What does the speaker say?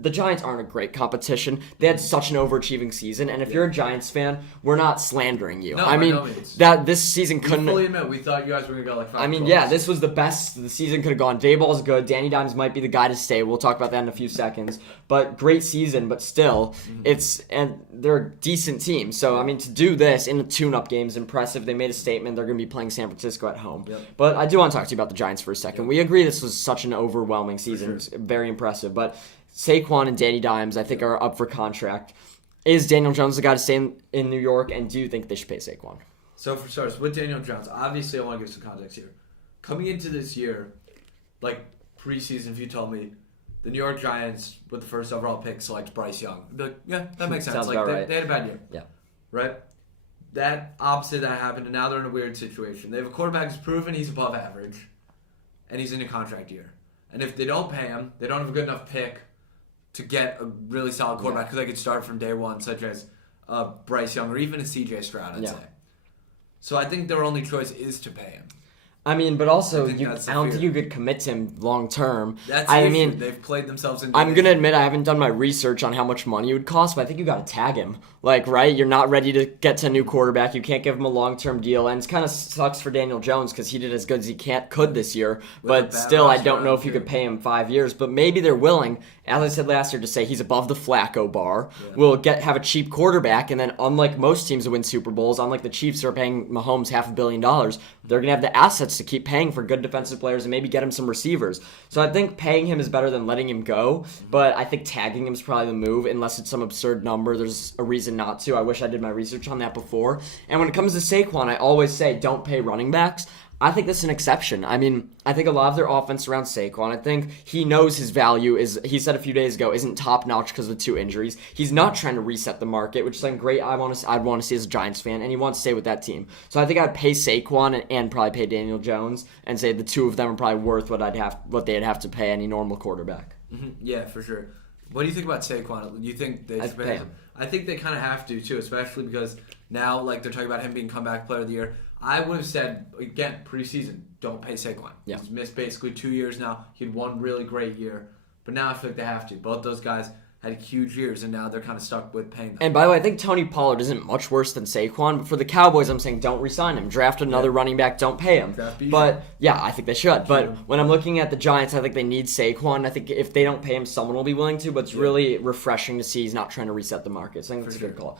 the Giants aren't a great competition. They had such an overachieving season, and if you're a Giants fan, we're not slandering you. No, I mean, by no means. that this season We couldn't. fully admit we thought you guys were going to go like 5-12. I mean, yeah, this was the best the season could have gone. Dayball's good. Danny Dimes might be the guy to stay. We'll talk about that in a few seconds. But great season, but still, and they're a decent team. So, I mean, to do this in the tune-up game is impressive. They made a statement. They're going to be playing San Francisco at home. Yep. But I do want to talk to you about the Giants for a second. We agree this was such an overwhelming season. Sure. It's very impressive. But Saquon and Danny Dimes, I think, are up for contract. Is Daniel Jones the guy to stay in New York, and do you think they should pay Saquon? So, for starters, with Daniel Jones, obviously I want to give some context here. Coming into this year, like preseason, if you told me the New York Giants with the first overall pick select Bryce Young, I'd be like, yeah, that makes sense. Sounds Like about right. they had a bad year. Yeah. Right? That opposite that happened, and now they're in a weird situation. They have a quarterback who's proven he's above average, and he's in a contract year. And if they don't pay him, they don't have a good enough pick to get a really solid quarterback because they could start from day one, such as Bryce Young or even a CJ Stroud, I'd say. So I think their only choice is to pay him. I mean, but also, I don't fear. think you could commit to him long term. That's I the issue. mean, They've played themselves into I'm going to admit I haven't done my research on how much money it would cost, but I think you got to tag him. Like, right? You're not ready to get to a new quarterback. You can't give him a long-term deal. And it kind of sucks for Daniel Jones because he did as good as he could this year. But still, I don't know if you could pay him 5 years. But maybe they're willing, as I said last year, to say he's above the Flacco bar. Yeah. We'll have a cheap quarterback. And then unlike most teams that win Super Bowls, unlike the Chiefs who are paying Mahomes $500 million, they're going to have the assets to keep paying for good defensive players and maybe get him some receivers. So I think paying him is better than letting him go. But I think tagging him is probably the move unless it's some absurd number. There's a reason not to. I wish I did my research on that before. And when it comes to Saquon, I always say don't pay running backs. I think that's an exception. I mean, I think a lot of their offense around Saquon, I think he knows his value is, he said a few days ago, isn't top-notch because of the 2 injuries. He's not trying to reset the market, which is something great I'd want to see as a Giants fan, and he wants to stay with that team. So I think I'd pay Saquon and probably pay Daniel Jones and say the two of them are probably worth what they'd have to pay any normal quarterback. Mm-hmm. Yeah, for sure. What do you think about Saquon? Do you think they should pay him? I think they kind of have to, too, especially because now, like, they're talking about him being comeback player of the year. I would have said, again, preseason, don't pay Saquon. Yeah. He's missed basically 2 years now. He had one really great year. But now I feel like they have to. Both those guys had huge years, and now they're kind of stuck with paying them. And by the way, I think Tony Pollard isn't much worse than Saquon, but for the Cowboys, I'm saying don't re-sign him. Draft another running back, don't pay him. But, yeah, I think they should. But when I'm looking at the Giants, I think they need Saquon. I think if they don't pay him, someone will be willing to, but it's really refreshing to see he's not trying to reset the market. So I think it's a good call.